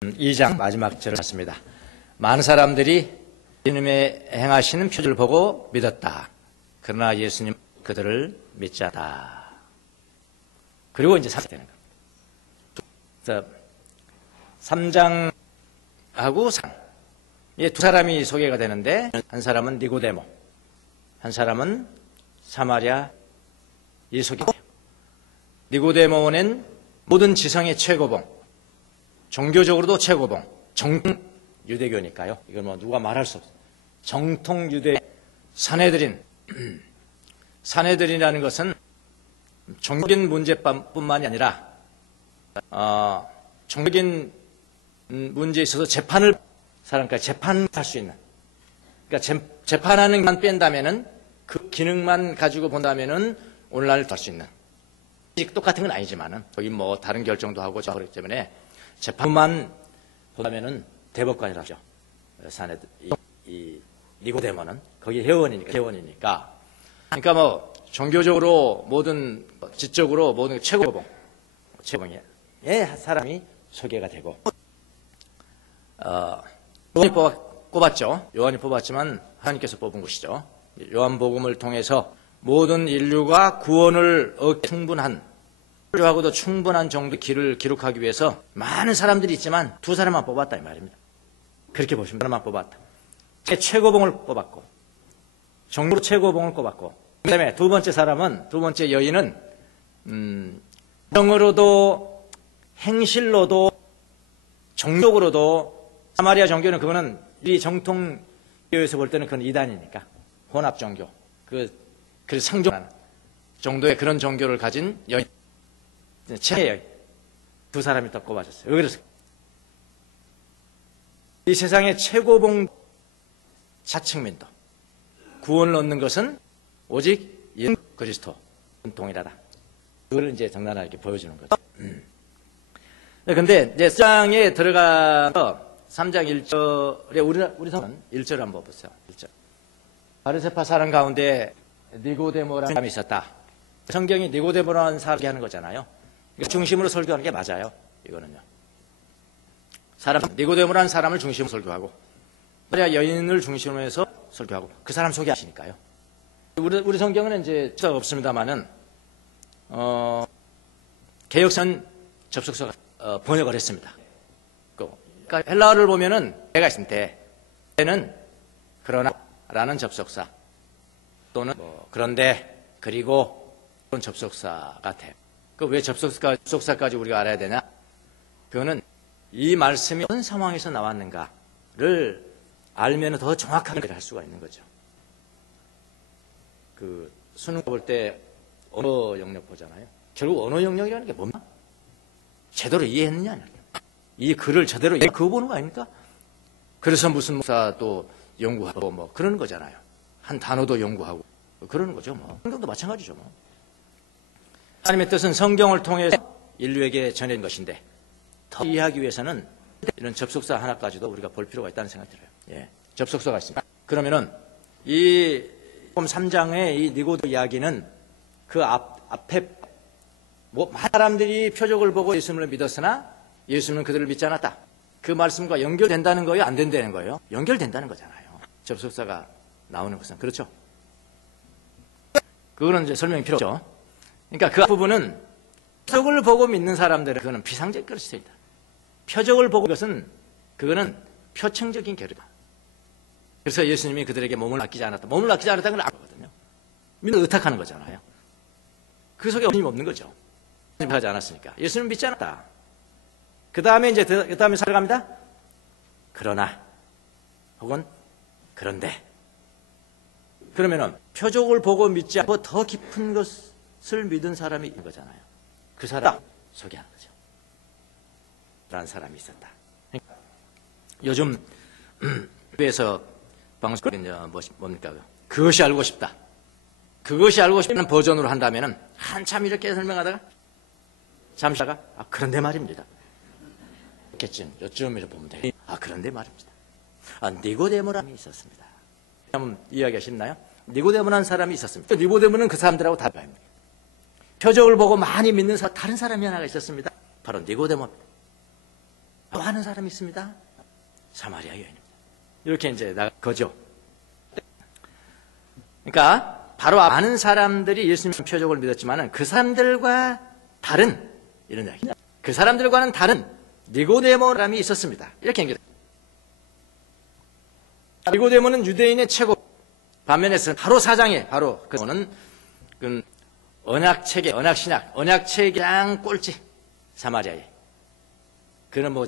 2장 마지막 절을 봤습니다. 많은 사람들이 예수님의 행하시는 표적을 보고 믿었다. 그러나 예수님 그들을 믿지 않았다. 그리고 이제 4장 되는 거예요. 3장하고 4장. 두 사람이 소개가 되는데, 한 사람은 니고데모, 한 사람은 사마리아 예수님. 니고데모는 모든 지성의 최고봉, 종교적으로도 최고봉, 정통 유대교니까요. 이건 뭐 누가 말할 수 없어요. 정통 유대 사내들이라는 것은 종교적인 문제뿐만이 아니라 종교적인 문제에 있어서 재판을 사람까지 재판할 수 있는, 그러니까 재판하는 것만 뺀다면은, 그 기능만 가지고 본다면은 오늘날 할 수 있는, 똑같은 건 아니지만은 거기 뭐 다른 결정도 하고 그렇기 때문에 재판만 본다면은 대법관이라죠. 사내들 이 니고데모는 거기 회원이니까. 그러니까 뭐 종교적으로 모든 지적으로 모든 최고봉의 사람이 소개가 되고, 요한이 뽑았죠. 요한이 뽑았지만 하나님께서 뽑은 것이죠. 요한복음을 통해서 모든 인류가 구원을 얻기 하고도 충분한 정도의 길을 기록하기 위해서 많은 사람들이 있지만 두 사람만 뽑았다 이 말입니다. 그렇게 보시면 사람만 뽑았다. 최고봉을 뽑았고, 정도로 최고봉을 뽑았고, 그다음에 두 번째 여인은 정으로도 행실로도 종교적으로도, 사마리아 종교는 그거는 이 정통교에서 볼 때는 그건 이단이니까 혼합 종교, 그래서 상종하는 정도의 그런 종교를 가진 여인, 최여인 두 사람이 더 꼽아졌어요. 왜 그랬어요? 이 세상의 최고봉 자층민도 구원을 얻는 것은 오직 예수 그리스도 동일하다. 그걸 이제 장난하게 보여주는 거죠. 근데 이제 3장에 들어가서 3장 1절에 우리 성은 1절 한번 보세요. 1절. 바리새파 사람 가운데 니고데모라는 사람이 있었다. 성경이 니고데모라는 사람이 하는 거잖아요. 중심으로 설교하는 게 맞아요. 이거는요. 니고데모라는 사람을 중심으로 설교하고, 사마리아 여인을 중심으로 해서 설교하고, 그 사람 소개하시니까요. 우리 성경은 이제 수가 없습니다만은, 개역선 접속서가 번역을 했습니다. 그러니까 헬라어를 보면은 대가 있습니다. 대는 그러나 라는 접속사, 또는 그런데, 그리고 그런 접속사가 돼요. 왜 접속사까지 우리가 알아야 되냐? 그거는 이 말씀이 어떤 상황에서 나왔는가를 알면 더 정확하게 할 수가 있는 거죠. 수능 볼 때 언어 영역 보잖아요. 결국 언어 영역이라는 게 뭡니까? 제대로 이해했느냐? 이 글을 제대로 그거 보는 거 아닙니까? 그래서 무슨 목사도 연구하고 뭐 그러는 거잖아요. 한 단어도 연구하고 그러는 거죠. 뭐 성경도 마찬가지죠. 뭐. 하나님의 뜻은 성경을 통해서 인류에게 전해진 것인데, 더 이해하기 위해서는 이런 접속사 하나까지도 우리가 볼 필요가 있다는 생각이 들어요. 접속사가 있습니다. 그러면은 이 3장의 이 니고데 이야기는 그 앞에 많은 사람들이 표적을 보고 예수님을 믿었으나 예수님은 그들을 믿지 않았다. 그 말씀과 연결된다는 거예요? 안 된다는 거예요? 연결된다는 거잖아요. 접속사가 나오는 것은. 그렇죠? 그거는 이제 설명이 필요 없죠. 그러니까 그 부분은 표적을 보고 믿는 사람들은 그거는 비상적 것입니다. 표적을 보고 것은 그거는 표층적인 결이다. 그래서 예수님이 그들에게 몸을 맡기지 않았다. 몸을 맡기지 않았다는 건 알거든요. 믿는 의탁하는 거잖아요. 그 속에 어림이 없는 거죠. 하지 않았으니까. 예수님 믿지 않았다. 그 다음에 살아갑니다. 그러나 혹은 그런데, 그러면은 표적을 보고 믿지 않고 더 깊은 것을 믿은 사람이 있는 거잖아요. 그 사람 소개하는 거죠. 라는 사람이 있었다. 요즘 TV에서 방송 뭡니까? 그것이 알고 싶다. 그것이 알고 싶다는 버전으로 한다면은 한참 이렇게 설명하다가 잠시 하다가 그런데 말입니다. 요쯤에 보면 돼요. 그런데 말입니다. 니고데모라는 사람이 있었습니다. 한번 이야기하시나요? 니고데모라는 사람이 있었습니다. 니고데모는 그 사람들하고 다릅니다. 표적을 보고 많이 믿는 다른 사람이 하나가 있었습니다. 바로 니고데모입니다. 하는 사람이 있습니다. 사마리아 여인입니다. 이렇게 이제 나거죠. 그러니까 바로 많은 사람들이 예수님 표적을 믿었지만은 그 사람들과 다른 이런 이야기. 그 사람들과는 다른 니고데모 사람이 있었습니다. 이렇게 연결. 니고데모는 유대인의 최고. 반면에서 바로 사장에 바로 그는 언약체계, 언약신약, 언약체계 양 꼴찌 사마리아에. 그는 뭐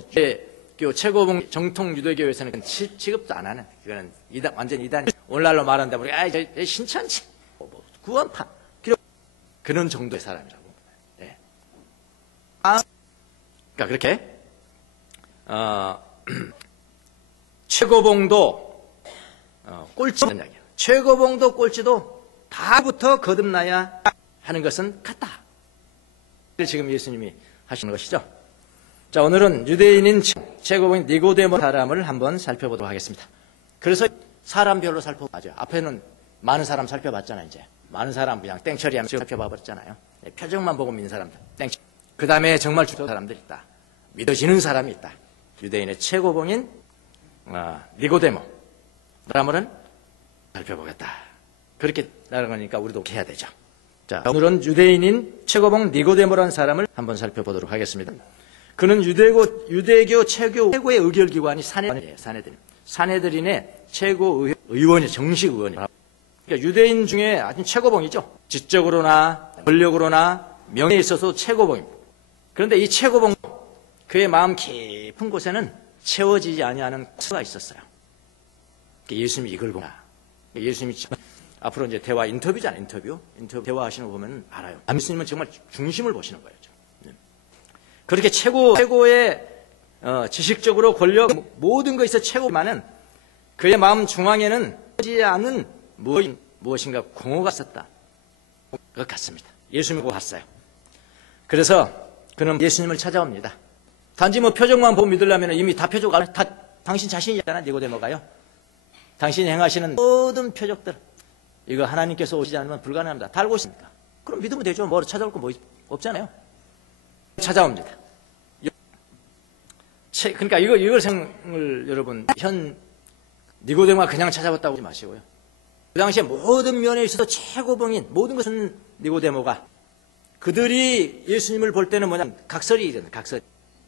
최고봉 정통 유대교에서는 취급도 안 하는. 그거는 완전 이단. 오늘날로 말한다 우리 신천지, 구원파 그런 정도의 사람이라고. 네. 그러니까 그렇게 최고봉도 꼴찌는 이야기예요. 최고봉도 꼴찌도 다부터 거듭나야 하는 것은 같다. 지금 예수님이 하시는 것이죠. 자, 오늘은 유대인인 최고봉인 니고데모 사람을 한번 살펴보도록 하겠습니다. 그래서 사람별로 살펴봐죠. 앞에는 많은 사람 살펴봤잖아요. 이제 많은 사람 그냥 땡처리하면서 살펴봐 버렸잖아요. 표정만 보고 믿는 사람들 땡처리. 그 다음에 정말 중요한 사람들이 있다. 믿어지는 사람이 있다. 유대인의 최고봉인 니고데모 사람을 살펴보겠다. 그렇게 나아가니까 우리도 해야 되죠. 자, 오늘은 유대인인 최고봉 니고데모라는 사람을 한번 살펴보도록 하겠습니다. 그는 유대교 최고의 의결기관이 사네드린의 최고 의원이 정식 의원이에요. 그러니까 유대인 중에 아주 최고봉이죠. 지적으로나 권력으로나 명예에 있어서 최고봉입니다. 그런데 이 최고봉 그의 마음 깊은 곳에는 채워지지 아니하는 수가 있었어요. 예수님이 이걸 보나. 예수님이 앞으로 이제 대화 인터뷰잖아요. 인터뷰 대화하시는 거 보면 알아요. 예수님은 정말 중심을 보시는 거예요. 그렇게 최고의 지식적으로 권력 모든 것에서 최고만은 그의 마음 중앙에는 하지 않은 무엇인가 공허가 있었다. 것 같습니다. 예수님을 보고 왔어요. 그래서 그는 예수님을 찾아옵니다. 단지 뭐 표정만 보고 믿으려면 이미 다 표적 다 당신 자신이잖아. 니고데모가요. 당신이 행하시는 모든 표적들 이거 하나님께서 오시지 않으면 불가능합니다. 다 알고 있습니까? 그럼 믿으면 되죠. 뭐로 찾아올 거 뭐 없잖아요. 찾아옵니다. 그러니까 이걸 생을 여러분 니고데모가 그냥 찾아왔다고 하지 마시고요. 그 당시에 모든 면에 있어서 최고봉인 모든 것은 니고데모가 그들이 예수님을 볼 때는 뭐냐면 각설이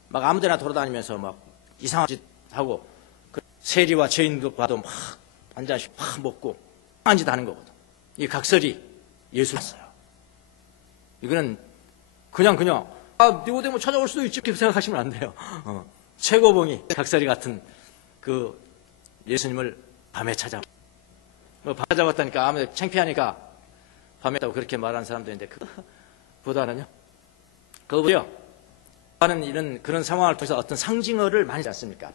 막 아무데나 돌아다니면서 막 이상한 짓 하고 세리와 죄인도 봐도 막 한 잔씩 막 먹고 이상한 짓 하는 거거든. 이 각설이 예수였어요. 이거는 그냥 니고데모 찾아올 수도 있지 이렇게 생각하시면 안 돼요. 최고봉이 각설이 같은 그 예수님을 밤에 찾아왔다니까 아무래도 창피하니까 밤에 왔다고 그렇게 말하는 사람도 있는데 그보다는요. 그거요. 하는 그런 상황을 통해서 어떤 상징어를 많이 쓰지 않습니까?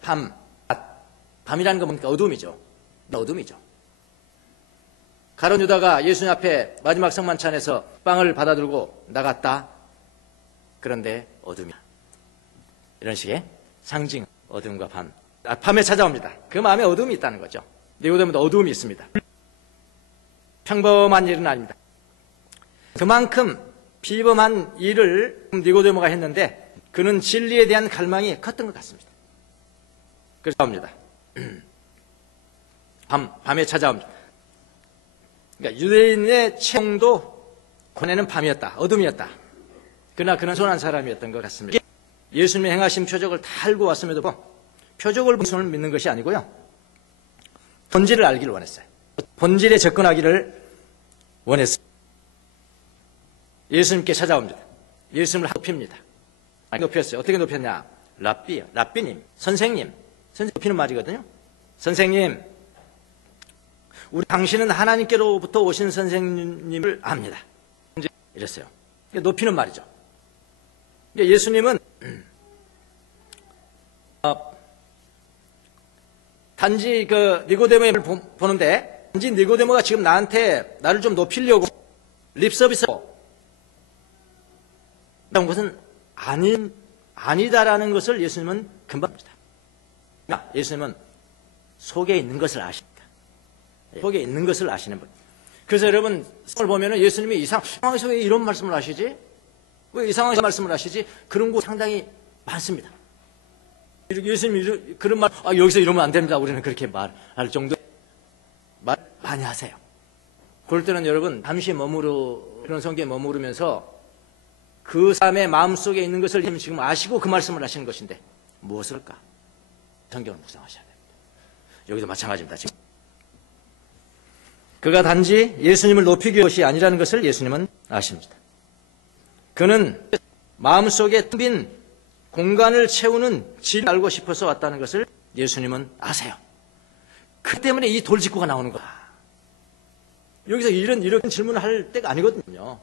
밤이라는 건 뭡니까? 어둠이죠. 가룟 유다가 예수님 앞에 마지막 성만찬에서 빵을 받아들고 나갔다. 그런데 어둠이야. 이런 식의 상징, 어둠과 밤. 밤에 찾아옵니다. 그 마음에 어둠이 있다는 거죠. 니고데모도 어둠이 있습니다. 평범한 일은 아닙니다. 그만큼 비범한 일을 니고데모가 했는데 그는 진리에 대한 갈망이 컸던 것 같습니다. 그래서 나옵니다. 밤에 찾아옵니다. 그러니까 유대인의 최고봉도 권해는 밤이었다. 어둠이었다. 그러나 그는 선한 사람이었던 것 같습니다. 예수님이 행하신 표적을 다 알고 왔음에도 표적을 보고는 믿는 것이 아니고요. 본질을 알기를 원했어요. 본질에 접근하기를 원했어요. 예수님께 찾아옵니다. 예수님을 높입니다. 높였어요. 어떻게 높였냐? 랍비님, 선생님 높이는 말이거든요. 선생님, 우리 당신은 하나님께로부터 오신 선생님을 압니다. 이랬어요. 높이는 말이죠. 예수님은 단지 니고데모를 보는데 단지 니고데모가 지금 나를 좀 높이려고 립서비스하고 그런 것은 아니다라는 것을 예수님은 금방 합니다. 예수님은 속에 있는 것을 아십니다. 속에 있는 것을 아시는 분. 그래서 여러분 성을 보면은 예수님이 이상하게 왜 이런 말씀을 하시지? 왜 이상하게 말씀을 하시지? 그런 거 상당히 많습니다. 예수님이 그런 말, 여기서 이러면 안 됩니다. 우리는 그렇게 말할 정도 말 많이 하세요. 그럴 때는 여러분 잠시 그런 성경에 머무르면서 그 사람의 마음속에 있는 것을 지금 아시고 그 말씀을 하시는 것인데 무엇을 할까? 성경을 묵상하셔야 됩니다. 여기도 마찬가지입니다. 지금 그가 단지 예수님을 높이기 위한 것이 아니라는 것을 예수님은 아십니다. 그는 마음속에 빈 공간을 채우는 진리를 알고 싶어서 왔다는 것을 예수님은 아세요. 그 때문에 이 돌직구가 나오는 거야. 여기서 이런 질문을 할 때가 아니거든요.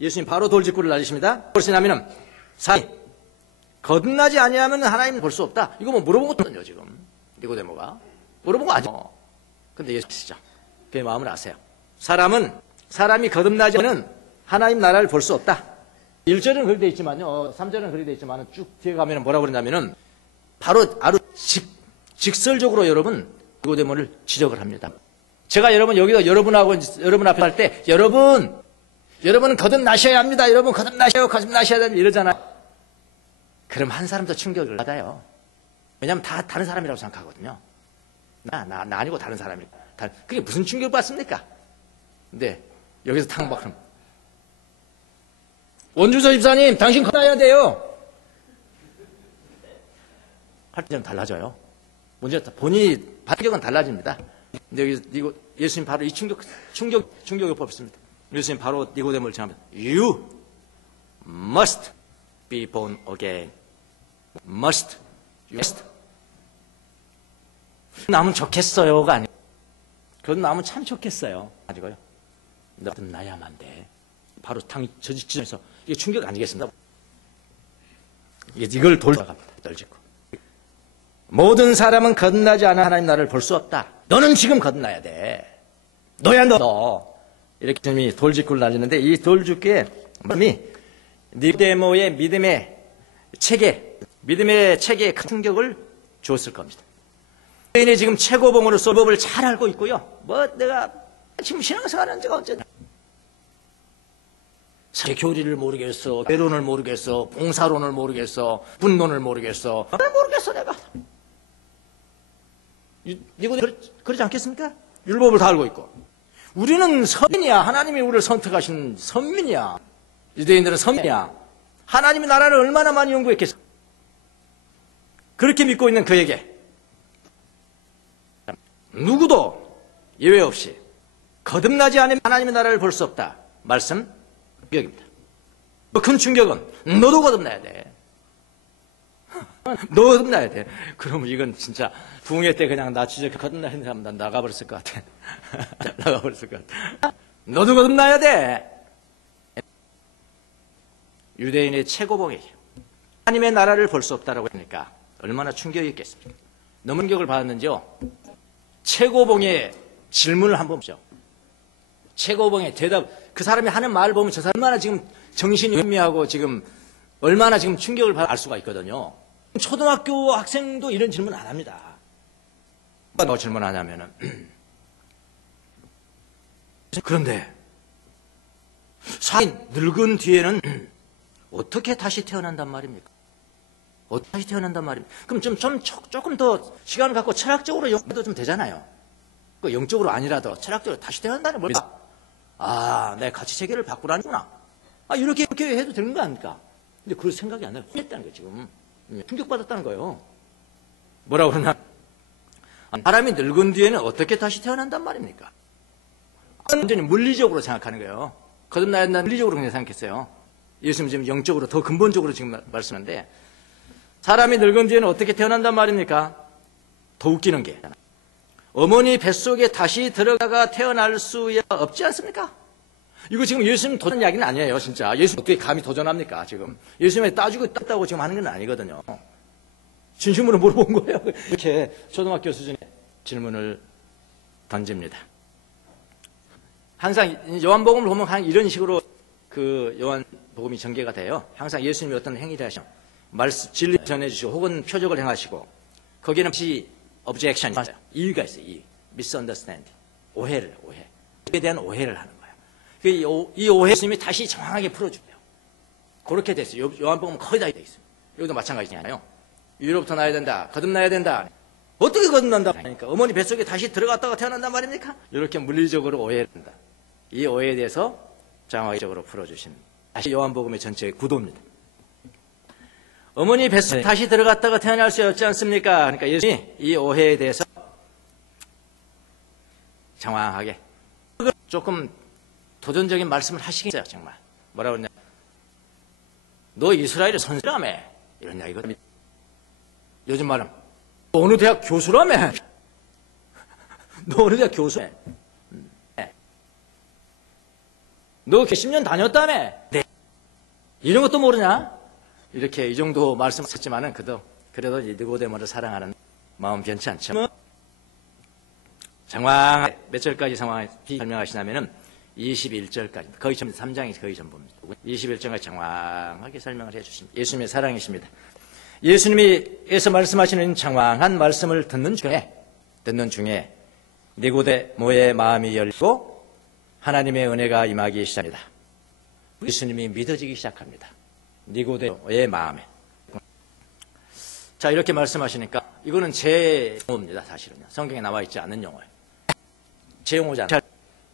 예수님 바로 돌직구를 날리십니다. 무엇이 나면은 거듭나지 아니하면 하나님을 볼 수 없다. 이거 뭐 물어본 것도 없거든요. 지금 니고데모가 물어본 거 아니죠. 근데 예수님이시죠. 그의 마음을 아세요. 사람이 거듭나지 않으면 하나님 나라를 볼 수 없다. 1절은 그렇게 되어 있지만요. 3절은 그렇게 되어 있지만 쭉 뒤에 가면 뭐라고 그러냐면은 바로 직설적으로 여러분 니고데모를 지적을 합니다. 제가 여기서 여러분 앞에 할 때 여러분은 거듭나셔야 합니다. 여러분 거듭나셔야 됩니다. 이러잖아요. 그럼 한 사람도 충격을 받아요. 왜냐하면 다 다른 사람이라고 생각하거든요. 나 아니고 다른 사람이니까. 그게 무슨 충격을 받습니까? 근데 여기서 탕박하면 원주서 집사님 당신 거듭나야 돼요. 할 때 좀 달라져요. 문제는 본인이 반격은 달라집니다. 근데 여기 예수님 바로 이 충격을 뽑습니다. 예수님 바로 니고데모를 전합니다. You must be born again. must. 나면 좋겠어요가 아니에요. 그건 나면 참 좋겠어요. 가지고요. 너든 나야만 돼. 바로 저 지점에서 이게 충격 아니겠습니까? 이걸 돌아갑니다. 떨지고. 모든 사람은 거듭나지 않아 하나님 나라를 볼 수 없다. 너는 지금 거듭나야 돼. 너야 너. 이렇게 주님이 돌직구를 날리는데 이 돌직구에 니고데모의 믿음의 체계에 큰 충격을 주었을 겁니다. 유대인이 지금 최고봉으로서 법을 잘 알고 있고요. 내가 지금 신앙생활하는 지가 언제나 교리를 모르겠어, 개론을 모르겠어, 봉사론을 모르겠어, 분론을 모르겠어. 모르겠어 내가. 니고데모 그러지 않겠습니까? 율법을 다 알고 있고. 우리는 선민이야. 하나님이 우리를 선택하신 선민이야. 유대인들은 선민이야. 하나님의 나라를 얼마나 많이 연구했겠어. 그렇게 믿고 있는 그에게 누구도 예외 없이 거듭나지 않으면 하나님의 나라를 볼 수 없다. 말씀 충격입니다. 큰 충격은 너도 거듭나야 돼. 너 거듭나야 돼. 그러면 이건 진짜 부흥회 때 그냥 나 진짜 거듭나는 사람 난 나가버렸을 것 같아. 나가버렸을 것 같아. 너도 거듭나야 돼. 유대인의 최고봉이에요. 하나님의 나라를 볼 수 없다라고 하니까 얼마나 충격이 있겠습니까? 너무 충격을 받았는지요. 최고봉의 질문을 한번 보죠. 최고봉의 대답, 그 사람이 하는 말을 보면 저 사람 얼마나 지금 정신이 혼미하고 지금 얼마나 지금 충격을 알 수가 있거든요. 초등학교 학생도 이런 질문 안 합니다. 뭐 질문하냐면은 그런데 사인 늙은 뒤에는 어떻게 다시 태어난단 말입니까? 어떻게 다시 태어난단 말입니까? 그럼 조금 더 시간을 갖고 철학적으로 연구도 좀 되잖아요. 그 영적으로 아니라도 철학적으로 다시 태어난다는 뭘까? 내 가치 체계를 바꾸라는구나. 이렇게 해도 되는 거 아닙니까? 근데 그 생각이 안 나요. 혼냈다는 거예요, 지금. 충격받았다는 거예요. 뭐라고 그러나? 사람이 늙은 뒤에는 어떻게 다시 태어난단 말입니까? 완전히 물리적으로 생각하는 거예요. 거듭나야 한다는 물리적으로 그냥 생각했어요. 예수님 지금 영적으로 더 근본적으로 지금 말씀하는데 사람이 늙은 뒤에는 어떻게 태어난단 말입니까? 더 웃기는 게 어머니 뱃속에 다시 들어가가 태어날 수 없지 않습니까? 이거 지금 예수님 도전 이야기는 아니에요, 진짜. 예수님 어떻게 감히 도전합니까, 지금? 예수님이 따주고 땄다고 지금 하는 건 아니거든요. 진심으로 물어본 거예요. 이렇게 초등학교 수준의 질문을 던집니다. 항상 요한복음을 보면 항상 이런 식으로 그 요한복음이 전개가 돼요. 항상 예수님이 어떤 행위를 하시고 진리 전해주시고 혹은 표적을 행하시고 거기에는 혹시 objection 있어요. 이유가 있어요. 이유. misunderstanding. 오해. 그에 대한 오해를 하는 거예요. 이 오해 예수님이 다시 정확하게 풀어주고요. 그렇게 됐어요. 요한복음은 거의 다 돼 있어요. 여기도 마찬가지잖아요. 위로부터 나야 된다. 거듭나야 된다. 어떻게 거듭난다? 그러니까 어머니 뱃속에 다시 들어갔다가 태어난단 말입니까? 이렇게 물리적으로 오해를 한다. 이 오해에 대해서 장학적으로 풀어주신 다시 요한복음의 전체의 구도입니다. 어머니 뱃속에 다시 들어갔다가 태어날 수 없지 않습니까? 그러니까 예수님이 이 오해에 대해서 장황하게 조금 도전적인 말씀을 하시겠어요. 정말 뭐라고 그러냐, 너 이스라엘의 선생이라며, 이런 이야기거든요. 요즘 말은 너 어느 대학 교수라며, 너 어느 대학 교수라며, 너 10년 다녔다며, 네. 이런 것도 모르냐? 이렇게 이 정도 말씀하셨지만은 그래도 니고데모를 사랑하는 마음 변치 않죠. 장황 몇 절까지 상황을 설명하시냐면은 21절까지, 거의 전부, 3장이 거의 전부입니다. 21절까지 장황하게 설명을 해주십니다. 예수님의 사랑이십니다. 예수님께서 말씀하시는 장황한 말씀을 듣는 중에 니고데모의 마음이 열리고 하나님의 은혜가 임하기 시작합니다. 예수님이 믿어지기 시작합니다. 니고데모의 마음에. 자, 이렇게 말씀하시니까 이거는 제 용어입니다. 사실은요. 성경에 나와 있지 않은 용어예요. 제 용어잖아요.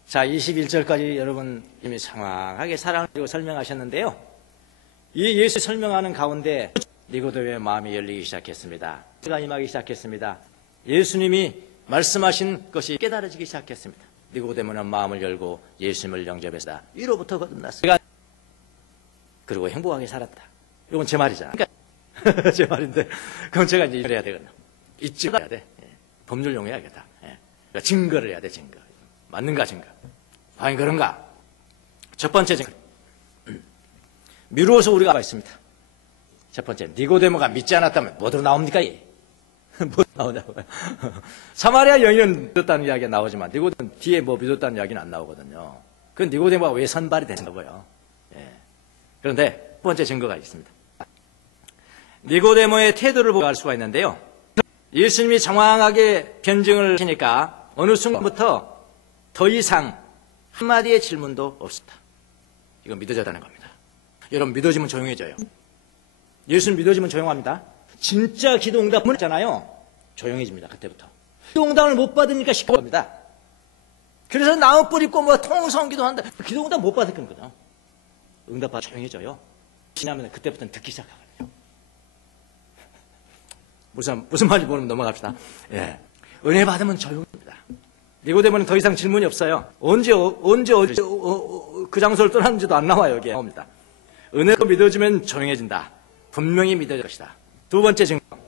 자, 21절까지 여러분 이미 장황하게 사랑을 가지고 설명하셨는데요. 이 예수 설명하는 가운데 니고데모의 마음이 열리기 시작했습니다. 은혜가 임하기 시작했습니다. 예수님이 말씀하신 것이 깨달아지기 시작했습니다. 니고데모는 마음을 열고 예수님을 영접했다. 위로부터 거듭났습니다. 그리고 행복하게 살았다. 이건 제 말이잖아. 그러니까 제 말인데 그건 제가 이제 해야 되거든요. 잊지 해야 돼. 법률 용어야겠다. 그러니까 증거를 해야 돼. 증거. 맞는가 증거. 과연 그런가? 첫 번째 증거. 미루어서 우리가 있습니다. 첫 번째, 니고데모가 믿지 않았다면 뭐로 나옵니까? 뭐 나오냐고요. 사마리아 여인은 믿었다는 이야기가 나오지만 니고데모 뒤에 뭐 믿었다는 이야기는 안 나오거든요. 그건 니고데모가 왜 선발이 된 거고요. 그런데 첫 번째 증거가 있습니다. 니고데모의 태도를 보고 알 수가 있는데요. 예수님이 장황하게 변증을 하시니까 어느 순간부터 더 이상 한마디의 질문도 없습니다. 이건 믿어졌다는 겁니다. 여러분, 믿어지면 조용해져요. 예수님 믿어지면 조용합니다. 진짜 기도 응답을 했잖아요. 조용해집니다. 그때부터. 기도 응답을 못 받으니까 시끄럽니다. 그래서 나무 뿌리 있고 뭐 통성 기도한다. 기도 응답 못 받을 거죠. 응답받아 조용해져요. 지나면 그때부터는 듣기 시작하거든요. 무슨 말인지 모르면 넘어갑시다. 예. 은혜 받으면 조용합니다. 니고데모는 더 이상 질문이 없어요. 언제 그 장소를 떠났는지도 안 나와요. 여기에 나옵니다. 은혜로 믿어지면 조용해진다. 분명히 믿어질 것이다. 두 번째 증거.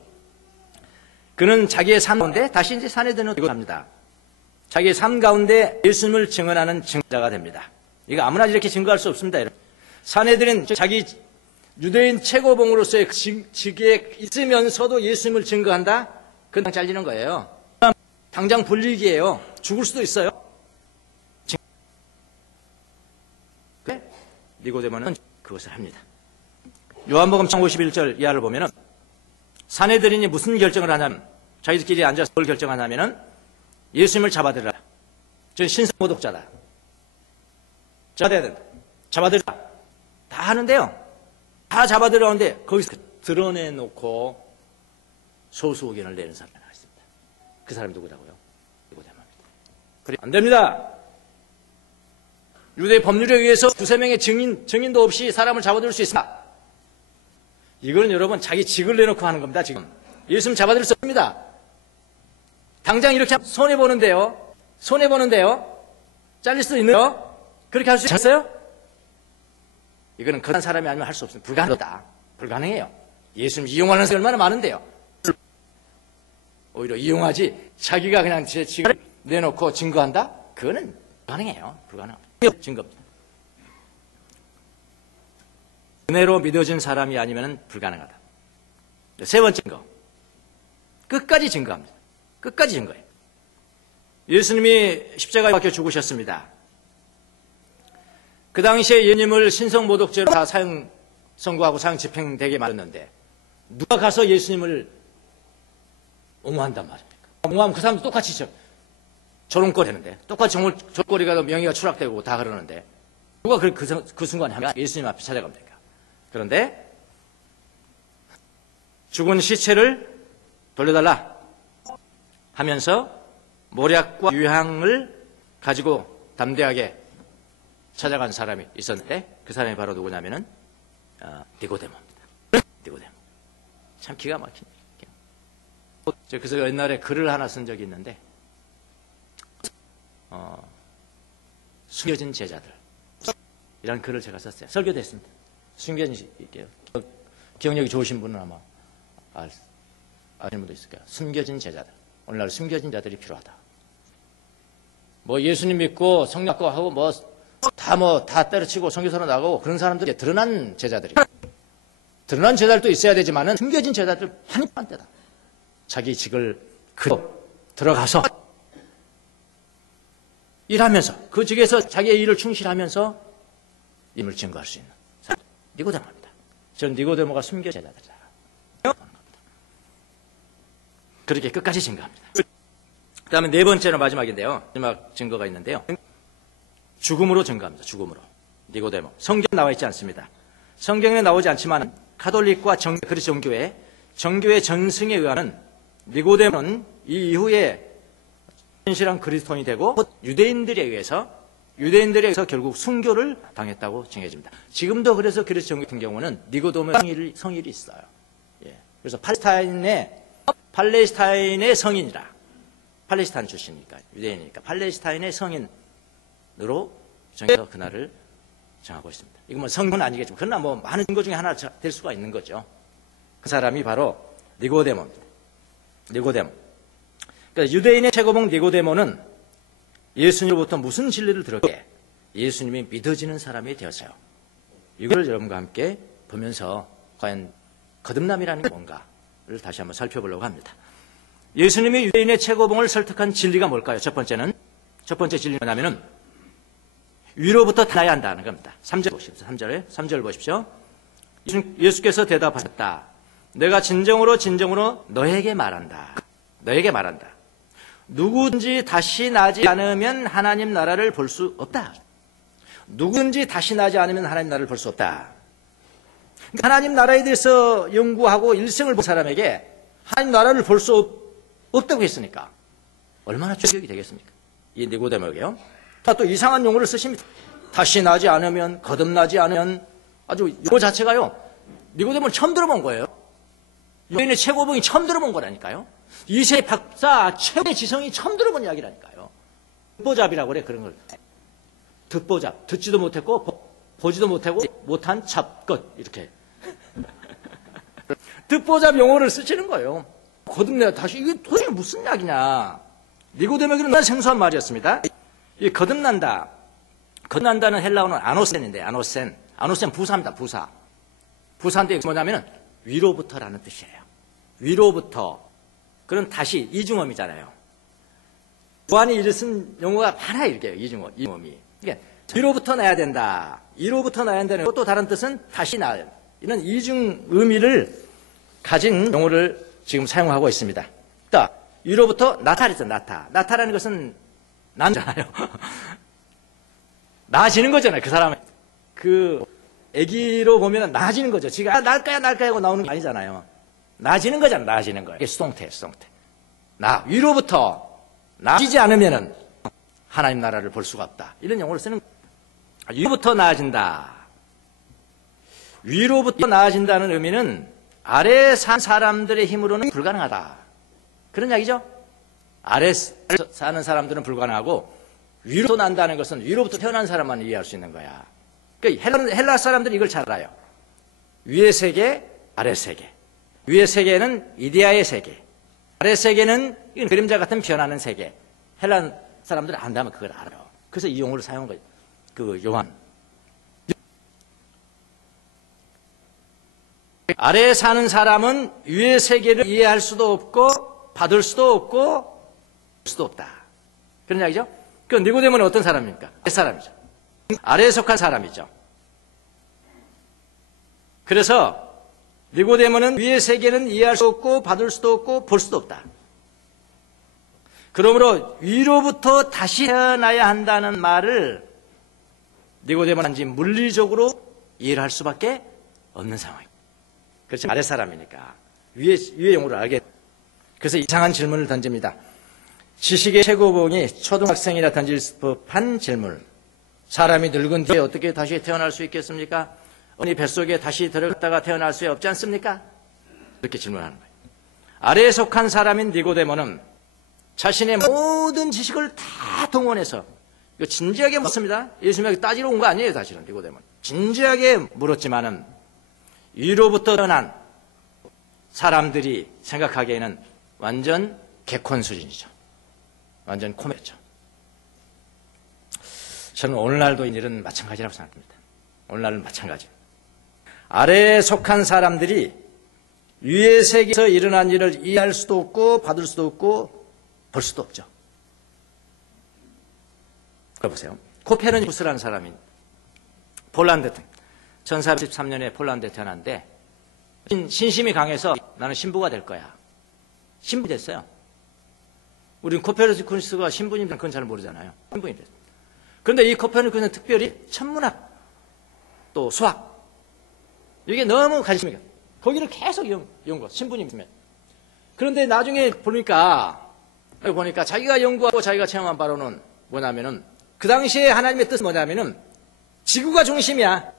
그는 자기의 삶 가운데 다시 이제 사내들은 합니다. 자기의 삶 가운데 예수님을 증언하는 증거자가 됩니다. 이거 아무나 이렇게 증거할 수 없습니다. 여러분. 사내들은 자기 유대인 최고봉으로서의 직위에 있으면서도 예수님을 증거한다? 그냥 잘리는 거예요. 당장 불리기예요. 죽을 수도 있어요. 그래? 니고데모는 그것을 합니다. 요한복음 51절 이하를 보면은 사내들인이 무슨 결정을 하냐면 자기들끼리 앉아서 뭘 결정하냐면은 예수님을 잡아들여라. 저는 신성모독자다. 잡아들여야 된다. 잡아들여라. 다 하는데요. 다 잡아들여오는데 거기서 드러내놓고 소수 의견을 내는 사람이 하나 있습니다. 그 사람이 누구라고요? 니고데모입니다. 그래 안 됩니다. 유대 법률에 의해서 두세 명의 증인도 없이 사람을 잡아들일 수 있습니다. 이거는 여러분 자기 직을 내놓고 하는 겁니다. 지금 예수님 잡아들일 수 없습니다. 당장 이렇게 손해보는데요. 잘릴 수도 있는데요. 그렇게 할 수 있어요? 이거는 거한 사람이 아니면 할 수 없습니다. 불가능하다. 불가능해요. 예수님 이용하는 사람이 얼마나 많은데요. 오히려 이용하지 자기가 그냥 제 직을 내놓고 증거한다? 그거는 불가능해요. 불가능합니다. 증거입니다. 은혜로 믿어진 사람이 아니면 불가능하다. 세 번째 증거. 끝까지 증거합니다. 끝까지 증거해요. 예수님이 십자가에 박혀 죽으셨습니다. 그 당시에 예수님을 신성모독죄로 다 사형 선고하고 사형 집행되게 만들었는데 누가 가서 예수님을 옹호한단 말입니까? 옹호하면 그 사람도 똑같이 조롱거리 하는데 똑같이 조롱거리가 명예가 추락되고 다 그러는데 누가 그 순간에 하면 예수님 앞에 찾아가면 됩니까? 그런데 죽은 시체를 돌려달라 하면서 모략과 유향을 가지고 담대하게 찾아간 사람이 있었는데 그 사람이 바로 누구냐면은 니고데모입니다. 니고데모. 참 기가 막힌 얘기예요. 그래서 옛날에 글을 하나 쓴 적이 있는데 숨겨진 제자들 이라는 글을 제가 썼어요. 설교도 했습니다. 숨겨진 기억력이 좋으신 분은 아마 아시는 분도 있을 거예요. 숨겨진 제자들. 오늘날 숨겨진 자들이 필요하다. 뭐 예수님 믿고 성령 받고 하고 다 때려치고 선교사로 나가고 그런 사람들이 드러난 제자들이. 드러난 제자들도 있어야 되지만은 숨겨진 제자들 한입반대다. 자기 직을 들어가서 일하면서 그 직에서 자기의 일을 충실하면서 임을 증거할 수 있는 사람. 니고데모입니다. 전 니고데모가 숨겨진 제자들이다. 그렇게 끝까지 증거합니다. 그 다음에 네 번째로 마지막인데요. 마지막 증거가 있는데요. 죽음으로 증거합니다. 죽음으로. 니고데모. 성경에 나와 있지 않습니다. 성경에 나오지 않지만 카톨릭과 그리스 정교회 전승에 의하는 니고데모는 이 이후에 신실한 그리스도인이 되고 유대인들에 의해서 결국 순교를 당했다고 정해집니다. 지금도 그래서 그리스 정교 같은 경우는 니고데모의 성일이 있어요. 예. 그래서 팔레스타인의 성인이라. 팔레스타인 출신이니까 유대인이니까 팔레스타인의 성인으로 정해서 그날을 정하고 있습니다. 이건 뭐 성은 아니겠지만 그러나 뭐 많은 증거 중에 하나 될 수가 있는 거죠. 그 사람이 바로 니고데모입니다. 니고데모. 그러니까 유대인의 최고봉 니고데모는 예수님으로부터 무슨 진리를 들었기에 예수님이 믿어지는 사람이 되었어요. 이걸 여러분과 함께 보면서 과연 거듭남이라는 게 뭔가를 다시 한번 살펴보려고 합니다. 예수님이 유대인의 최고봉을 설득한 진리가 뭘까요? 첫 번째 진리는 뭐냐면은 위로부터 나야 한다는 겁니다. 3절 보십시오. 3절 보십시오. 예수께서 대답하셨다. 내가 진정으로 너에게 말한다. 누구든지 다시 나지 않으면 하나님 나라를 볼 수 없다. 누구든지 다시 나지 않으면 하나님 나라를 볼 수 없다. 하나님 나라에 대해서 연구하고 일생을 본 사람에게 하나님 나라를 볼 수 없다고 했으니까 얼마나 충격이 되겠습니까? 이 니고데모에게요. 또 이상한 용어를 쓰십니다. 다시 나지 않으면, 거듭나지 않으면, 아주 용어 자체가요. 니고데모는 처음 들어본 거예요. 유대인의 최고봉이 처음 들어본 거라니까요. 이세 박사 최고의 지성이 처음 들어본 이야기라니까요. 듣보잡이라고 그래, 그런 걸. 듣보잡. 듣지도 못했고, 보지도 못한 잡것, 이렇게. 듣보잡 용어를 쓰시는 거예요. 거듭내야 다시, 이게 도대체 무슨 이야기냐. 니고데모에게는 너무 생소한 말이었습니다. 이 거듭난다는 헬라어는 아노센인데, 아노센 부사입니다, 부사. 부사인데 뭐냐면은 위로부터라는 뜻이에요. 위로부터. 그런 다시 이중어미잖아요. 요한이 이를 쓴 용어가 많아요, 이렇게 이중어미. 그러니까 위로부터 나야 된다. 이로부터 나야 된다는 또 다른 뜻은 다시 나야. 이런 이중 의미를 가진 용어를 지금 사용하고 있습니다. 또 위로부터 나타랬죠, 나타라는 것은 남잖아요. 나아지는 거잖아요, 그 사람은. 그 애기로 보면 나아지는 거죠. 지가 날까야 하고 나오는 게 아니잖아요. 나아지는 거잖아요, 나아지는 거예요. 이게 수동태. 위로부터 나아지지 않으면은 하나님 나라를 볼 수가 없다. 이런 용어를 쓰는 거예요. 위로부터 나아진다. 위로부터 나아진다는 의미는 아래에 산 사람들의 힘으로는 불가능하다. 그런 이야기죠. 아래 사는 사람들은 불가능하고 위로 난다는 것은 위로부터 태어난 사람만 이해할 수 있는 거야. 그러니까 헬라 사람들이 이걸 잘 알아요. 위의 세계, 아래 세계. 위의 세계는 이데아의 세계. 아래 세계는 그림자 같은 변하는 세계. 헬라 사람들이 안다면 그걸 알아요. 그래서 이 용어를 사용한 거예요. 그 요한. 아래에 사는 사람은 위의 세계를 이해할 수도 없고 받을 수도 없고 볼 수도 없다. 그런 이야기죠. 그 니고데모는 어떤 사람입니까? 아래 사람이죠. 아래에 속한 사람이죠. 그래서 니고데모는 위의 세계는 이해할 수 없고 받을 수도 없고 볼 수도 없다. 그러므로 위로부터 다시 태어나야 한다는 말을 니고데모는 단지 물리적으로 이해를 할 수밖에 없는 상황입니다. 그렇죠. 아래 사람이니까. 위의 용어를 알게. 그래서 이상한 질문을 던집니다. 지식의 최고봉이 초등학생이라 던질 법한 질문. 사람이 늙은 뒤에 어떻게 다시 태어날 수 있겠습니까? 어머니 뱃속에 다시 들어갔다가 태어날 수 없지 않습니까? 이렇게 질문하는 거예요. 아래에 속한 사람인 니고데모는 자신의 모든 지식을 다 동원해서, 이거 진지하게 묻습니다. 예수님에게 따지러 온 거 아니에요, 사실은. 니고데모는 진지하게 물었지만은 위로부터 떠난 사람들이 생각하기에는 완전 개콘 수준이죠. 완전 코미디죠. 저는 오늘날도 이 일은 마찬가지라고 생각합니다. 오늘날은 마찬가지. 아래에 속한 사람들이 위의 세계에서 일어난 일을 이해할 수도 없고 받을 수도 없고 볼 수도 없죠. 보세요. 코페르니쿠스라는 사람이 폴란드 1413년에 폴란드에 태어났는데 신심이 강해서 나는 신부가 될 거야. 신부가 됐어요. 우리는 코페르니쿠스가 신부님 그건 잘 모르잖아요. 신부님 됐어요. 그런데 이 코페르니쿠스는 특별히 천문학 또 수학 이게 너무 관심이 가요. 거기를 계속 연구, 신부님이면. 그런데 나중에 보니까 자기가 연구하고 자기가 체험한 바로는 뭐냐면은 그 당시에 하나님의 뜻은 뭐냐면은 지구가 중심이야.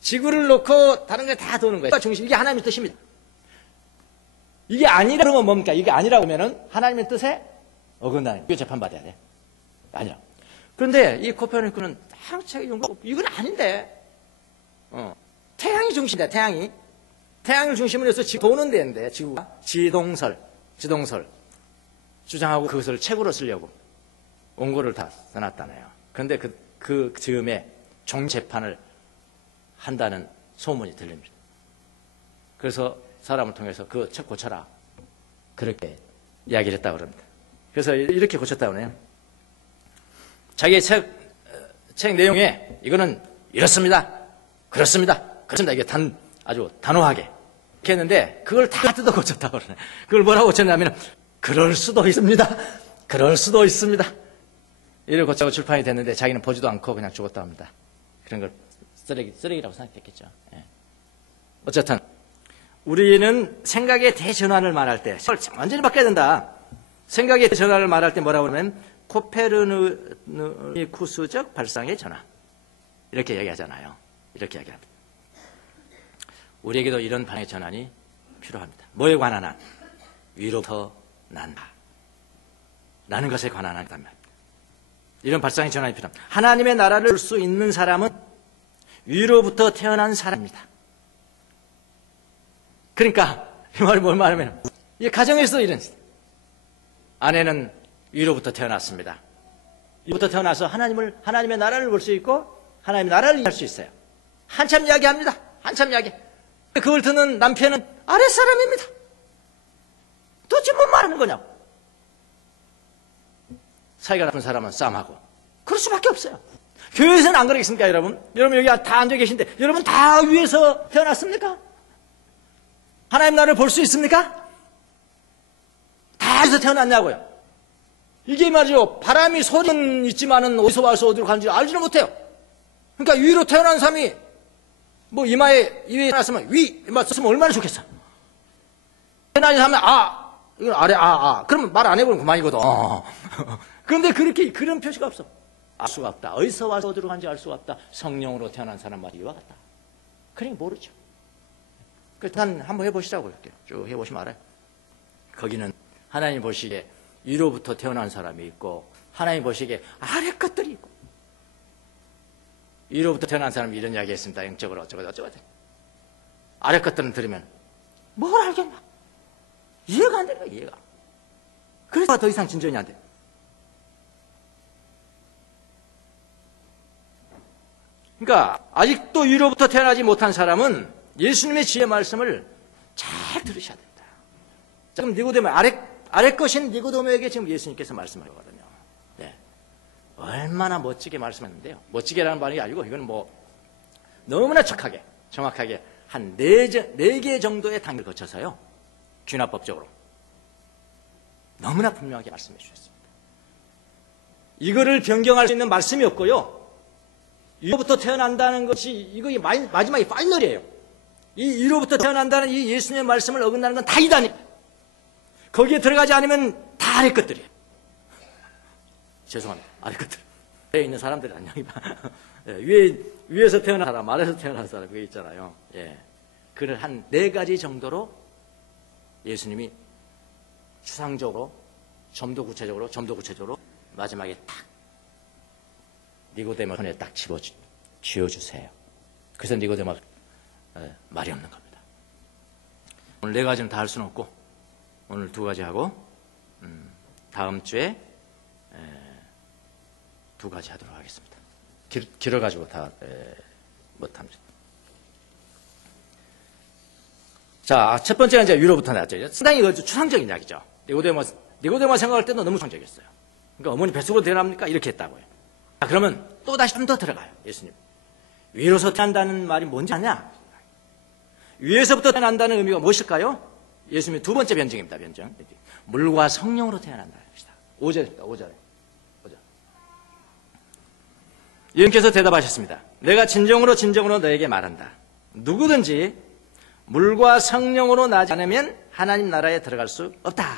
지구를 놓고 다른 게 다 도는 거예요. 지구가 중심, 이게 하나님의 뜻입니다. 이게 아니라 그러면 뭡니까? 이게 아니라고 하면은 하나님의 뜻에 어긋나는 거예요. 이거 재판받아야 돼. 아니라. 그런데 이 코페르니쿠스는 항상 연구하고 이건 아닌데. 태양이 중심이다, 태양이. 태양을 중심으로 해서 도는 데인데, 지구가. 지동설 주장하고 그것을 책으로 쓰려고 원고를 다 써놨다네요. 그런데 그 즈음에 종재판을 한다는 소문이 들립니다. 그래서 사람을 통해서 그 책 고쳐라. 그렇게 이야기를 했다고 그럽니다. 그래서 이렇게 고쳤다고 하네요. 자기의 책 내용에 이거는 이렇습니다. 그렇습니다. 이게 아주 단호하게 이렇게 했는데 그걸 다 뜯어 고쳤다고 그러네. 그걸 뭐라고 고쳤냐면 그럴 수도 있습니다. 이를 고쳐고 출판이 됐는데 자기는 보지도 않고 그냥 죽었다고 합니다. 그런 걸 쓰레기라고 생각했겠죠. 예. 어쨌든 우리는 생각의 대전환을 말할 때 완전히 바뀌어야 된다. 생각의 대전환을 말할 때 뭐라고 하면 코페르니쿠스적 발상의 전환 이렇게 얘기하잖아요. 이렇게 얘기합니다. 우리에게도 이런 방향의 전환이 필요합니다. 뭐에 관한 한? 위로부터 난다. 라는 것에 관한 한이란 말입니다. 이런 발상의 전환이 필요합니다. 하나님의 나라를 볼 수 있는 사람은 위로부터 태어난 사람입니다. 그러니까 이 말이 뭘 말하면 이 가정에서도 이런 아내는 위로부터 태어났습니다. 위로부터 태어나서 하나님의 나라를 볼 수 있고 하나님의 나라를 이해할 수 있어요. 한참 이야기합니다. 한참 이야기. 그걸 듣는 남편은 아랫사람입니다. 도대체 뭔 말하는 거냐고. 사이가 나쁜 사람은 싸움하고. 그럴 수밖에 없어요. 교회에서는 안 그러겠습니까, 여러분? 여러분 여기 다 앉아 계신데 여러분 다 위에서 태어났습니까? 하나님 나라를 볼 수 있습니까? 다 위에서 태어났냐고요. 이게 말이죠. 바람이 소리는 있지만은 어디서 와서 어디로 가는지 알지는 못해요. 그러니까 위로 태어난 사람이 이마에 태어났으면 이마 썼으면 얼마나 좋겠어. 태어나지 하면 이건 아래 그러면 말 안 해보면 그만이거든. 그런데 그런 표시가 없어. 알 수가 없다. 어디서 와서 어디로 간지 알 수가 없다. 성령으로 태어난 사람 말이 이와 같다. 그러니 모르죠. 일단 한번 해보시라고 할게요. 쭉 해보시면 알아요. 거기는 하나님 보시기에 위로부터 태어난 사람이 있고 하나님 보시기에 아래 것들이 있고 위로부터 태어난 사람이 이런 이야기 했습니다. 영적으로 어쩌고 아래 것들은 들으면 뭘 알겠나? 이해가 안 되는 거야, 이해가. 그래서 더 이상 진전이 안 돼. 그러니까 아직도 위로부터 태어나지 못한 사람은 예수님의 지혜 말씀을 잘 들으셔야 된다. 지금 니고데모 아래 것인 니고데모에게 지금 예수님께서 말씀하거든요. 네. 얼마나 멋지게 말씀하는데요. 멋지게라는 말이 아니고 이건 너무나 정확하게 한 4개 정도의 단계를 거쳐서요. 귀납법적으로 너무나 분명하게 말씀해 주셨습니다. 이거를 변경할 수 있는 말씀이 없고요. 이거부터 태어난다는 것이 이거 마지막에 파이널이에요. 이 위로부터 태어난다는 이 예수님의 말씀을 어긋나는 건 다 이단입니다. 거기에 들어가지 않으면 다 아래 것들이에요. 죄송합니다. 아래 것들. 위에 있는 사람들이 안녕히 봐. 위에서 태어난 사람, 아래에서 태어난 사람, 그게 있잖아요. 예. 그를 한 4가지 정도로 예수님이 추상적으로, 좀 더 구체적으로 마지막에 딱 니고데모 손에 딱 쥐어주세요. 그래서 니고데모가 말이 없는 겁니다. 오늘 4가지는 다 할 수는 없고 오늘 2가지 하고 다음 주에 2가지 하도록 하겠습니다. 길어가지고 다 못합니다. 자, 첫 번째는 이제 위로부터 나왔죠. 상당히 추상적인 이야기죠. 니고데모 생각할 때도 너무 추상적이었어요. 그러니까 어머니 뱃속으로 태어납니까? 이렇게 했다고요. 자, 그러면 또 다시 좀 더 들어가요. 예수님. 위로서 태어난다는 말이 뭔지 아냐? 위에서부터 태어난다는 의미가 무엇일까요? 예수님의 2번째 변증입니다. 변증. 물과 성령으로 태어난다는 것이다. 5절입니다. 5절. 예수님께서 대답하셨습니다. 내가 진정으로 너에게 말한다. 누구든지 물과 성령으로 나지 않으면 하나님 나라에 들어갈 수 없다.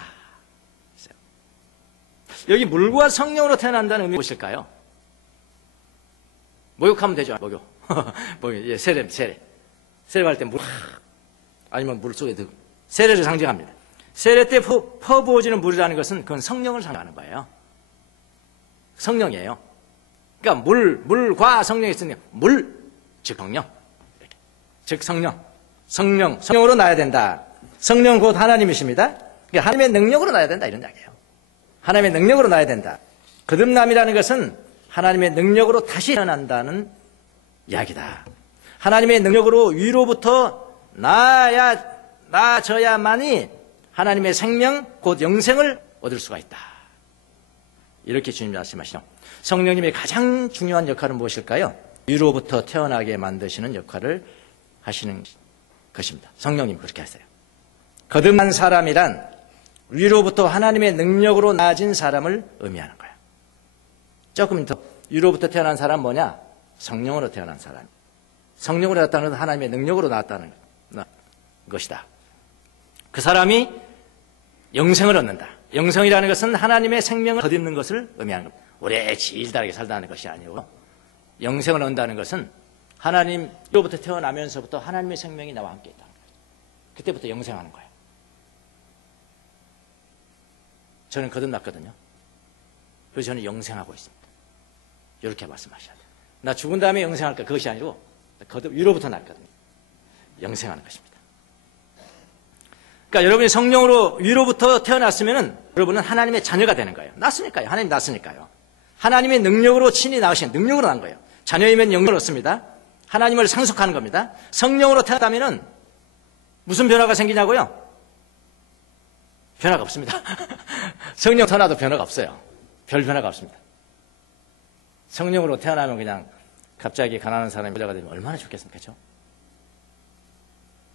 여기 물과 성령으로 태어난다는 의미가 무엇일까요? 목욕하면 되죠. 목욕. 예, 세례. 세례할 때 물, 아니면 물 속에 들고. 세례를 상징합니다. 세례 때 퍼부어지는 물이라는 것은 그건 성령을 상징하는 거예요. 성령이에요. 그러니까 물과 성령이 있으니 즉 성령. 즉 성령으로 나야 된다. 성령 곧 하나님이십니다. 그러니까 하나님의 능력으로 나야 된다 이런 이야기예요. 하나님의 능력으로 나야 된다. 거듭남이라는 것은 하나님의 능력으로 다시 태어난다는 이야기다. 하나님의 능력으로 위로부터 나아져야만이 하나님의 생명 곧 영생을 얻을 수가 있다. 이렇게 주님 말씀하시죠. 성령님의 가장 중요한 역할은 무엇일까요? 위로부터 태어나게 만드시는 역할을 하시는 것입니다. 성령님 그렇게 하세요. 거듭난 사람이란 위로부터 하나님의 능력으로 나아진 사람을 의미하는 거예요. 조금 더 위로부터 태어난 사람 뭐냐? 성령으로 태어난 사람. 성령으로 나왔다는 것은 하나님의 능력으로 나왔다는 것이다. 그 사람이 영생을 얻는다. 영생이라는 것은 하나님의 생명을 덧입는 것을 의미하는 겁니다. 오래 질달하게 살다는 것이 아니고 영생을 얻는다는 것은 하나님으로부터 태어나면서부터 하나님의 생명이 나와 함께 있다는 거예요. 그때부터 영생하는 거예요. 저는 거듭났거든요. 그래서 저는 영생하고 있습니다. 이렇게 말씀하셔야 돼요. 나 죽은 다음에 영생할까? 그것이 아니고 위로부터 났거든요. 영생하는 것입니다. 그러니까 여러분이 성령으로 위로부터 태어났으면은 여러분은 하나님의 자녀가 되는 거예요. 났으니까요. 하나님 났으니까요. 하나님의 능력으로 친히 나오신 능력으로 난 거예요. 자녀이면 영생을 얻습니다. 하나님을 상속하는 겁니다. 성령으로 태어나면은 무슨 변화가 생기냐고요? 변화가 없습니다. 성령 태어나도 변화가 없어요. 별 변화가 없습니다. 성령으로 태어나면 그냥 갑자기 가난한 사람이 부자가 되면 얼마나 좋겠습니까? 그렇죠?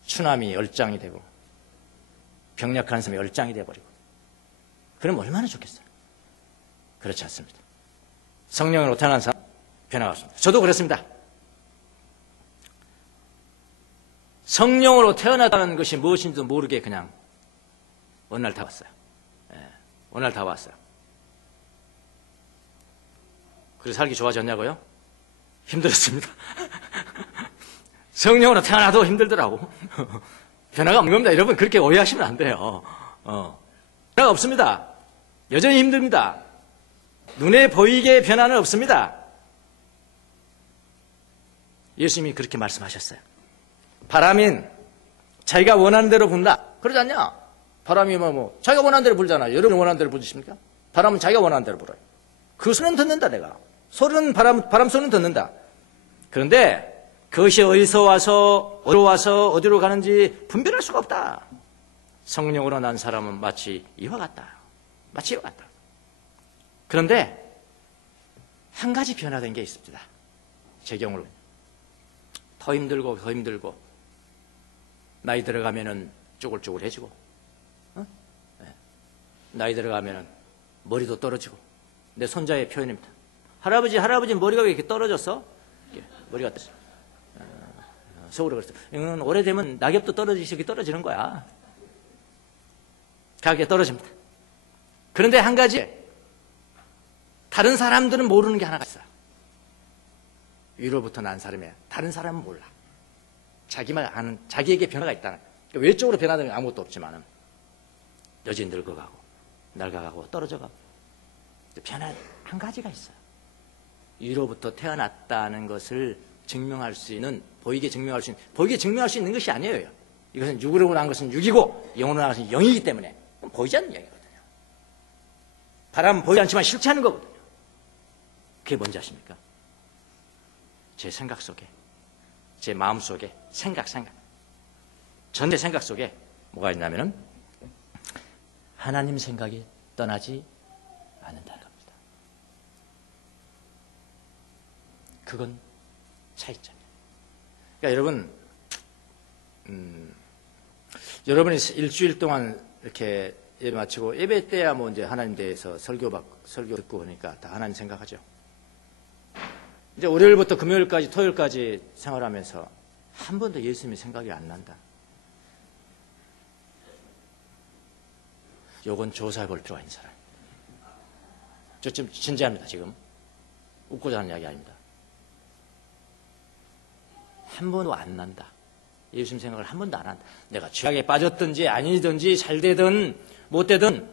추남이 얼짱이 되고 병약한 사람이 얼짱이 되어버리고 그러면 얼마나 좋겠어요? 그렇지 않습니다. 성령으로 태어난 사람 변화가 없습니다. 저도 그렇습니다. 성령으로 태어났다는 것이 무엇인지도 모르게 그냥 어느 날 다 왔어요. 어느 날 다 왔어요. 그래서 살기 좋아졌냐고요? 힘들었습니다. 성령으로 태어나도 힘들더라고. 변화가 없는 겁니다. 여러분 그렇게 오해하시면 안 돼요. 변화가 없습니다. 여전히 힘듭니다. 눈에 보이게 변화는 없습니다. 예수님이 그렇게 말씀하셨어요. 바람인 자기가 원하는 대로 분다. 그러지 않냐? 바람이 자기가 원하는 대로 불잖아요. 여러분 원하는 대로 부르십니까? 바람은 자기가 원하는 대로 불어요. 그 소리는 듣는다 내가. 소리는 바람 소리는 듣는다. 그런데 그것이 어디로 와서 어디로 가는지 분별할 수가 없다. 성령으로 난 사람은 마치 이와 같다. 그런데 한 가지 변화된 게 있습니다. 제 경우로 더 힘들고 나이 들어가면은 쪼글쪼글해지고 나이 들어가면은 머리도 떨어지고 내 손자의 표현입니다. 할아버지 머리가 왜 이렇게 떨어졌어? 머리가 떨어졌어. 속으로 그랬어. 이건 오래되면 낙엽도 떨어지는 거야. 가격이 떨어집니다. 그런데 한 가지, 다른 사람들은 모르는 게 하나가 있어요. 위로부터 난 사람이야. 다른 사람은 몰라. 자기만 아는, 자기에게 변화가 있다는 거야. 그러니까 외적으로 변화되는 건 아무것도 없지만 여전히 늙어가고 낡아가고 떨어져가고 변화 한 가지가 있어요. 위로부터 태어났다는 것을 증명할 수 있는, 보이게 증명할 수 있는 것이 아니에요. 이것은 육으로 난 것은 육이고 영으로 난 것은 영이기 때문에 보이지 않는 얘기거든요. 바람은 보이지 않지만 실체 하는 거거든요. 그게 뭔지 아십니까? 제 생각 속에, 제 마음 속에 생각 전체 생각 속에 뭐가 있냐면은 하나님 생각이 떠나지 않는다는 겁니다. 그건 차이점이에요. 그러니까 여러분이 일주일 동안 이렇게 예배 마치고 예배 때야 뭐 이제 하나님 대해서 설교 듣고 그러니까 다 하나님 생각하죠. 이제 월요일부터 금요일까지 토요일까지 생활하면서 한 번도 예수님이 생각이 안 난다. 요건 조사해 볼 필요가 있는 사람. 저 좀 진지합니다. 지금 웃고자 하는 이야기 아닙니다. 한 번도 안 난다. 예수님 생각을 한 번도 안 한다. 내가 죄악에 빠졌든지 아니든지 잘되든 못되든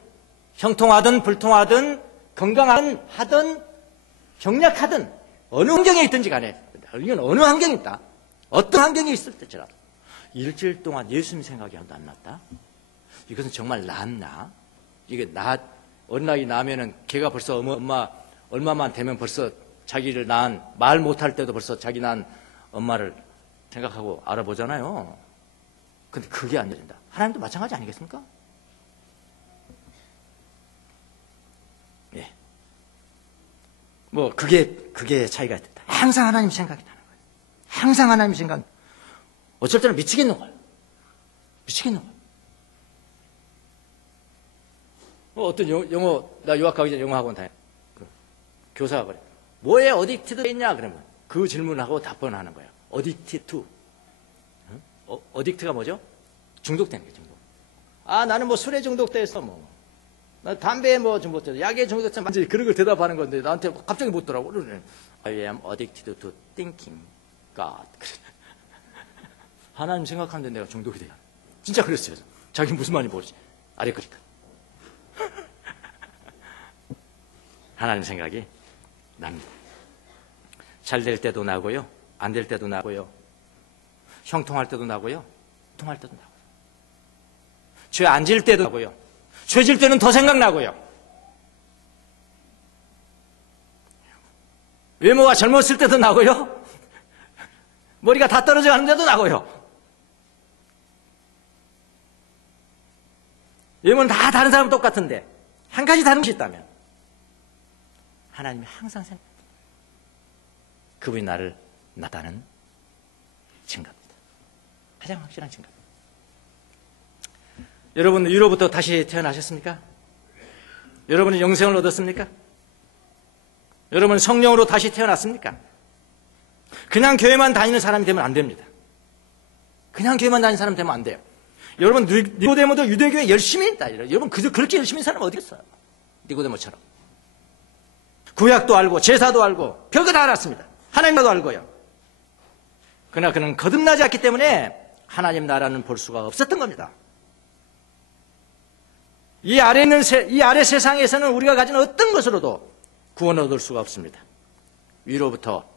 형통하든 불통하든 건강하든 하든 경약하든 어느 환경에 있든지 간에 이건 어느 환경에 있다. 어떤 환경에 있을 때지라도 일주일 동안 예수님 생각이 한 번도 안 났다. 이것은 정말 낫나? 이게 어린아이 낳으면은 걔가 벌써 엄마 얼마만 되면 벌써 자기를 낳은 말 못할 때도 벌써 자기 낳은 엄마를 생각하고 알아보잖아요. 근데 그게 안 된다. 하나님도 마찬가지 아니겠습니까? 예. 뭐 그게 차이가 있다. 항상 하나님 생각이 나는 거예요. 항상 하나님 생각. 어쩔 때는 미치겠는 거예요. 어떤 영어, 나 유학 가기 전에 영어 학원 다녀. 교사가 그래. 뭐에 어딕티드 있냐? 그러면 그 질문하고 답변하는 거예요. 어딕티드 투. 어딕트가 뭐죠? 중독되는 게 중독. 아, 나는 뭐 술에 중독돼서 나 담배에 뭐 중독돼서 약에 중독돼서 완전히 그런 걸 대답하는 건데 나한테 갑자기 묻더라고. I am addicted to thinking God. 하나님 생각하는데 내가 중독이 돼요. 진짜 그랬어요. 자기 무슨 말인지 모르지. 아래 그러니까. 하나님 생각이 납니다. 잘 될 때도 나고요. 안 될 때도 나고요. 형통할 때도 나고요. 통할 때도 나고요. 죄 안 질 때도 나고요. 죄 질 때는 더 생각나고요. 외모가 젊었을 때도 나고요. 머리가 다 떨어져 가는데도 나고요. 외모는 다 다른 사람 똑같은데 한 가지 다른 것이 있다면 하나님이 항상 생각합니다. 그분이 나를 낳았다는 증거입니다. 가장 확실한 증거입니다. 여러분 위로부터 다시 태어나셨습니까? 여러분은 영생을 얻었습니까? 여러분은 성령으로 다시 태어났습니까? 그냥 교회만 다니는 사람이 되면 안 됩니다. 그냥 교회만 다니는 사람 되면 안 돼요. 여러분 니고데모도 유대교회 열심히 했다. 여러분 그렇게 열심히 사람 어디 있어요? 니고데모처럼. 구약도 알고 제사도 알고 별거 다 알았습니다. 하나님도 알고요. 그러나 그는 거듭나지 않기 때문에 하나님 나라는 볼 수가 없었던 겁니다. 이 아래 세상에서는 우리가 가진 어떤 것으로도 구원을 얻을 수가 없습니다. 위로부터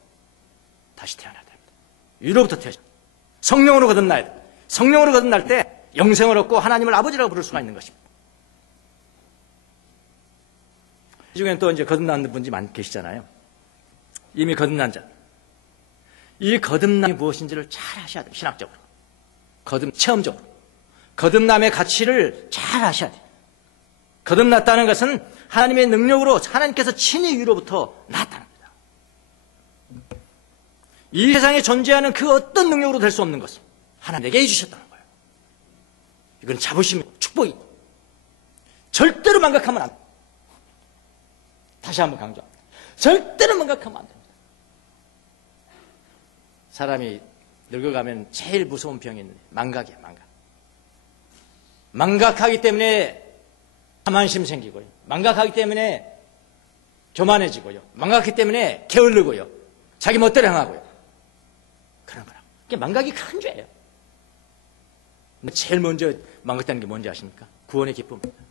다시 태어나야 됩니다. 위로부터 태어나. 성령으로 거듭나야 됩니다. 성령으로 거듭날 때 영생을 얻고 하나님을 아버지라고 부를 수가 있는 것입니다. 이 중에는 또 이제 거듭난 분이 많이 계시잖아요. 이미 거듭난 자. 이 거듭남이 무엇인지를 잘 아셔야 돼요. 신학적으로. 체험적으로. 거듭남의 가치를 잘 아셔야 돼요. 거듭났다는 것은 하나님의 능력으로 하나님께서 친히 위로부터 났다는 겁니다. 이 세상에 존재하는 그 어떤 능력으로 될 수 없는 것을 하나님에게 해주셨다는 거예요. 이건 자부심이고 축복이고 절대로 망각하면 안 돼요. 다시 한번 강조합니다. 절대로 망각하면 안 됩니다. 사람이 늙어가면 제일 무서운 병이 있는데 망각이야, 망각. 망각하기 때문에 자만심 생기고요. 망각하기 때문에 교만해지고요. 망각하기 때문에 게을르고요. 자기 멋대로 행하고요. 그런 거라고. 그게 망각이 큰 죄예요. 제일 먼저 망각되는 게 뭔지 아십니까? 구원의 기쁨입니다.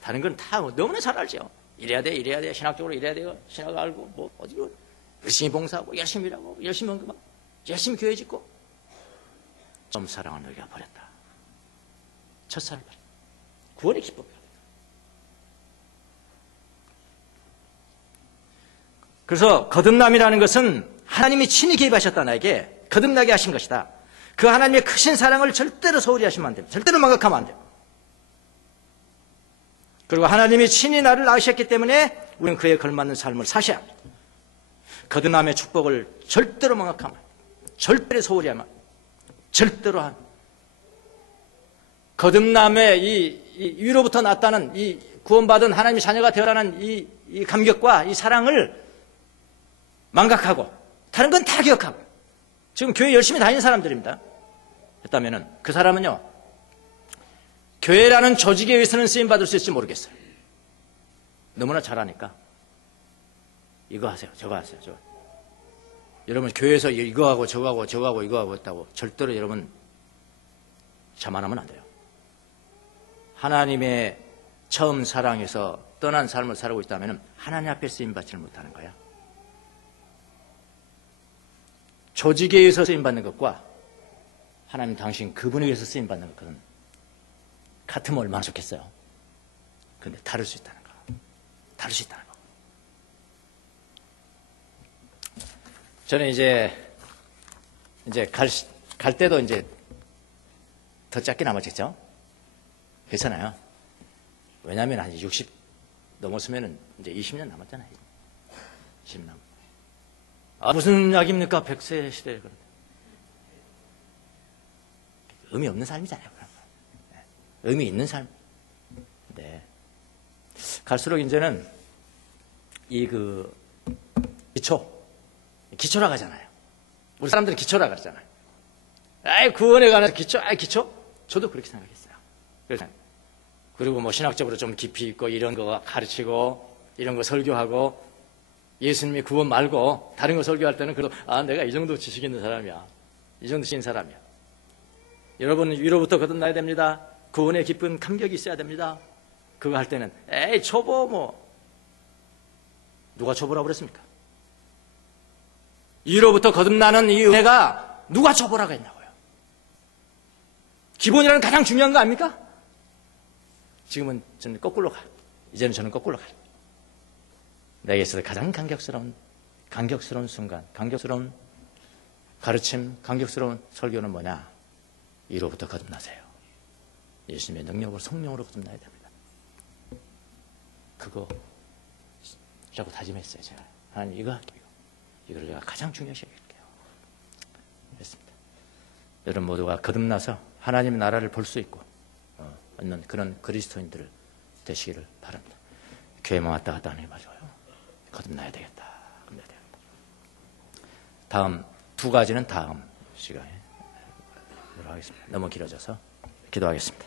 다른 건 다 너무나 잘 알죠. 이래야 돼, 이래야 돼, 신학적으로 이래야 돼요. 신학 알고, 뭐, 어디로 열심히 봉사하고, 열심히 일하고, 열심히 헌금하고, 열심히 교회 짓고. 좀 사랑을 너희가 버렸다. 첫사랑을 버렸다. 구원의 기쁨이다. 그래서 거듭남이라는 것은 하나님이 친히 개입하셨다, 나에게 거듭나게 하신 것이다. 그 하나님의 크신 사랑을 절대로 소홀히 하시면 안 됩니다. 절대로 망각하면 안 돼요. 그리고 하나님이 친히 나를 낳으셨기 때문에 우리는 그에 걸맞는 삶을 사셔야 합니다. 거듭남의 축복을 절대로 망각하면, 절대로 소홀히 하면, 절대로 한 거듭남의 이 위로부터 났다는 이 구원받은 하나님의 자녀가 되어라는 이 감격과 이 사랑을 망각하고 다른 건 다 기억하고 지금 교회 열심히 다니는 사람들입니다. 했다면은 그 사람은요 교회라는 조직에 의해서는 쓰임받을 수 있을지 모르겠어요. 너무나 잘하니까 이거 하세요, 저거 하세요, 저거. 여러분 교회에서 이거 하고 저거 하고 저거 하고 이거 하고 했다고 절대로 여러분 자만하면 안 돼요. 하나님의 처음 사랑에서 떠난 삶을 살고 있다면 하나님 앞에 쓰임받지를 못하는 거야. 조직에 의해서 쓰임받는 것과 하나님 당신 그분에 의해서 쓰임받는 것은 같으면 얼마나 좋겠어요. 그런데 다를 수 있다는 거. 다를 수 있다는 거. 저는 이제 갈 때도 이제 더 짧게 남았겠죠? 괜찮아요. 왜냐하면 한 60 넘었으면 이제 20년 남았잖아요. 20년 남았. 무슨 약입니까? 100세 시대에. 의미 없는 삶이잖아요. 의미 있는 삶. 네. 갈수록 이제는 기초라고 하잖아요. 우리 사람들은 기초라고 하잖아요. 아이, 구원에 관해서 기초? 저도 그렇게 생각했어요. 그리고 뭐 신학적으로 좀 깊이 있고 이런 거 가르치고 이런 거 설교하고 예수님이 구원 말고 다른 거 설교할 때는 그래도 내가 이 정도 지식 있는 사람이야. 이 정도 지식인 사람이야. 여러분 위로부터 거듭나야 됩니다. 구원의 기쁨 감격이 있어야 됩니다. 그거 할 때는 에이 초보 뭐 누가 초보라고 그랬습니까? 위로부터 거듭나는 이 은혜가 누가 초보라고 했냐고요. 기본이라는 가장 중요한 거 아닙니까? 지금은 저는 거꾸로 가. 이제는 저는 거꾸로 가. 내게 있어서 가장 감격스러운 순간, 감격스러운 가르침, 감격스러운 설교는 뭐냐? 이로부터 거듭나세요. 예수님의 능력으로 성령으로 거듭나야 됩니다. 그거 자꾸 다짐했어요. 제가 하나님 이거 할게요. 이걸 제가 가장 중요시 여길게요. 그랬습니다. 여러분 모두가 거듭나서 하나님의 나라를 볼 수 있고 있는 그런 그리스도인들을 되시기를 바랍니다. 교회만 왔다 갔다 하는 게 맞아요. 거듭나야 되겠다. 다음 두 가지는 다음 시간에 하겠습니다. 너무 길어져서 기도하겠습니다.